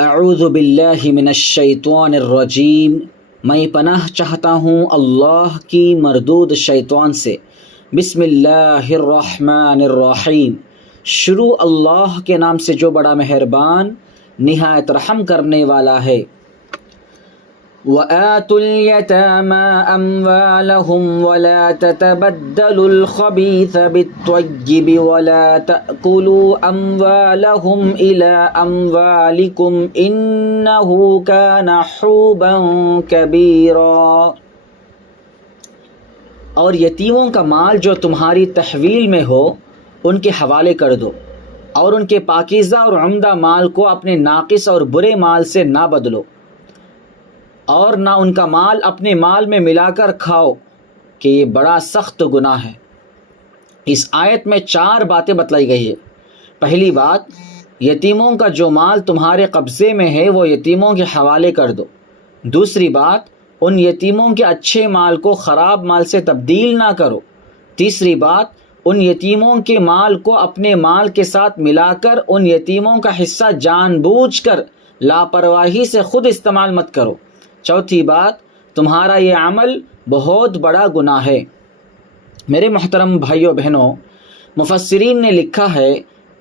اعوذ باللہ من الشیطان الرجیم، میں پناہ چاہتا ہوں اللہ کی مردود شیطان سے۔ بسم اللہ الرحمن الرحیم، شروع اللہ کے نام سے جو بڑا مہربان نہایت رحم کرنے والا ہے۔ وَآتُوا الْيَتَامَىٰ أَمْوَالَهُمْ وَلَا تَتَبَدَّلُوا الْخَبِيثَ بِالطَّيِّبِ وَلَا تَأْكُلُوا أَمْوَالَهُمْ إِلَىٰ أَمْوَالِكُمْ إِنَّهُ كَانَ حُوبًا كَبِيرًا۔ اور یتیموں کا مال جو تمہاری تحویل میں ہو ان کے حوالے کر دو، اور ان کے پاکیزہ اور عمدہ مال کو اپنے ناقص اور برے مال سے نہ بدلو، اور نہ ان کا مال اپنے مال میں ملا کر کھاؤ کہ یہ بڑا سخت گناہ ہے۔ اس آیت میں 4 باتیں بتلائی گئی ہے۔ پہلی بات، یتیموں کا جو مال تمہارے قبضے میں ہے وہ یتیموں کے حوالے کر دو۔ دوسری بات، ان یتیموں کے اچھے مال کو خراب مال سے تبدیل نہ کرو۔ تیسری بات، ان یتیموں کے مال کو اپنے مال کے ساتھ ملا کر ان یتیموں کا حصہ جان بوجھ کر لاپرواہی سے خود استعمال مت کرو۔ چوتھی بات، تمہارا یہ عمل بہت بڑا گناہ ہے۔ میرے محترم بھائیوں بہنوں، مفسرین نے لکھا ہے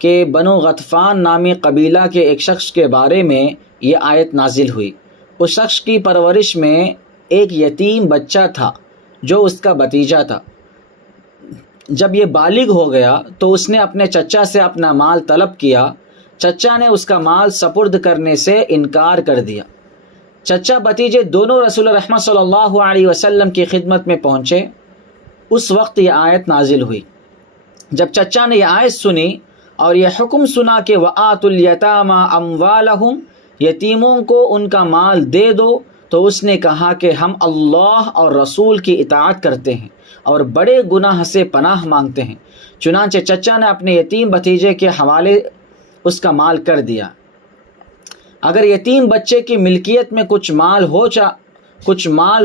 کہ بنو غطفان نامی قبیلہ کے ایک شخص کے بارے میں یہ آیت نازل ہوئی۔ اس شخص کی پرورش میں ایک یتیم بچہ تھا جو اس کا بھتیجا تھا۔ جب یہ بالغ ہو گیا تو اس نے اپنے چچا سے اپنا مال طلب کیا۔ چچا نے اس کا مال سپرد کرنے سے انکار کر دیا۔ چچا بھتیجے دونوں رسول رحمت صلی اللہ علیہ وسلم کی خدمت میں پہنچے۔ اس وقت یہ آیت نازل ہوئی۔ جب چچا نے یہ آیت سنی اور یہ حکم سنا کہ وَآتُوا الْيَتَامَىٰ أَمْوَالَهُمْ، یتیموں کو ان کا مال دے دو، تو اس نے کہا کہ ہم اللہ اور رسول کی اطاعت کرتے ہیں اور بڑے گناہ سے پناہ مانگتے ہیں۔ چنانچہ چچا نے اپنے یتیم بھتیجے کے حوالے اس کا مال کر دیا۔ اگر یتیم بچے کی ملکیت میں کچھ مال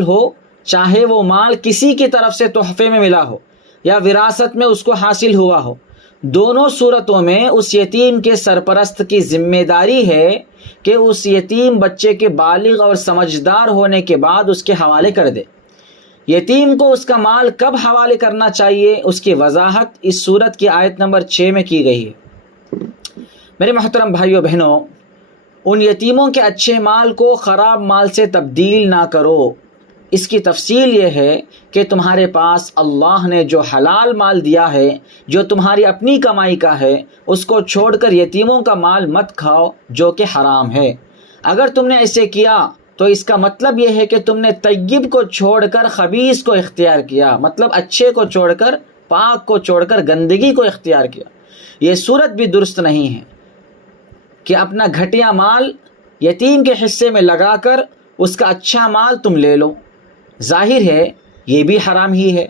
ہو، چاہے وہ مال کسی کی طرف سے تحفے میں ملا ہو یا وراثت میں اس کو حاصل ہوا ہو، دونوں صورتوں میں اس یتیم کے سرپرست کی ذمہ داری ہے کہ اس یتیم بچے کے بالغ اور سمجھدار ہونے کے بعد اس کے حوالے کر دے۔ یتیم کو اس کا مال کب حوالے کرنا چاہیے، اس کی وضاحت اس سورت کی آیت نمبر 6 میں کی گئی ہے۔ میرے محترم بھائیوں بہنوں، ان یتیموں کے اچھے مال کو خراب مال سے تبدیل نہ کرو۔ اس کی تفصیل یہ ہے کہ تمہارے پاس اللہ نے جو حلال مال دیا ہے، جو تمہاری اپنی کمائی کا ہے، اس کو چھوڑ کر یتیموں کا مال مت کھاؤ جو کہ حرام ہے۔ اگر تم نے ایسے کیا تو اس کا مطلب یہ ہے کہ تم نے طیب کو چھوڑ کر خبیث کو اختیار کیا، مطلب اچھے کو چھوڑ کر، پاک کو چھوڑ کر گندگی کو اختیار کیا۔ یہ صورت بھی درست نہیں ہے کہ اپنا گھٹیا مال یتیم کے حصے میں لگا کر اس کا اچھا مال تم لے لو۔ ظاہر ہے یہ بھی حرام ہی ہے۔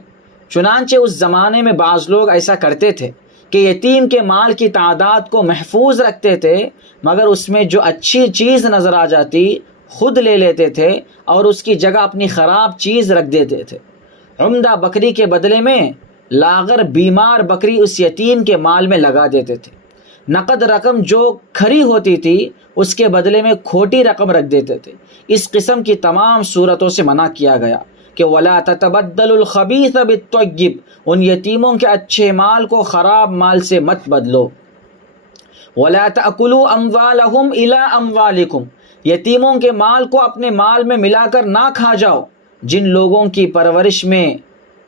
چنانچہ اس زمانے میں بعض لوگ ایسا کرتے تھے کہ یتیم کے مال کی تعداد کو محفوظ رکھتے تھے، مگر اس میں جو اچھی چیز نظر آ جاتی خود لے لیتے تھے اور اس کی جگہ اپنی خراب چیز رکھ دیتے تھے۔ عمدہ بکری کے بدلے میں لاغر بیمار بکری اس یتیم کے مال میں لگا دیتے تھے۔ نقد رقم جو کھری ہوتی تھی اس کے بدلے میں کھوٹی رقم رکھ دیتے تھے۔ اس قسم کی تمام صورتوں سے منع کیا گیا کہ وَلَا تَتَبَدَّلُوا الْخَبِيثَ بِالطَّيِّبِ، ان یتیموں کے اچھے مال کو خراب مال سے مت بدلو۔ وَلَا تَأْكُلُوا أَمْوَالَهُمْ إِلَىٰ أَمْوَالِكُمْ، یتیموں کے مال کو اپنے مال میں ملا کر نہ کھا جاؤ۔ جن لوگوں کی پرورش میں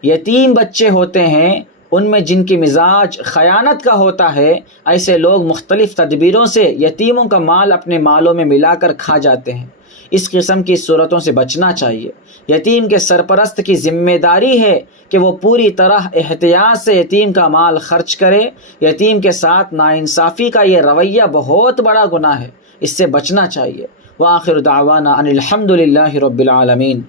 یتیم بچے ہوتے ہیں، ان میں جن کی مزاج خیانت کا ہوتا ہے، ایسے لوگ مختلف تدبیروں سے یتیموں کا مال اپنے مالوں میں ملا کر کھا جاتے ہیں۔ اس قسم کی صورتوں سے بچنا چاہیے۔ یتیم کے سرپرست کی ذمہ داری ہے کہ وہ پوری طرح احتیاط سے یتیم کا مال خرچ کرے۔ یتیم کے ساتھ ناانصافی کا یہ رویہ بہت بڑا گناہ ہے، اس سے بچنا چاہیے۔ وآخر دعوانا ان الحمد للہ رب العالمین۔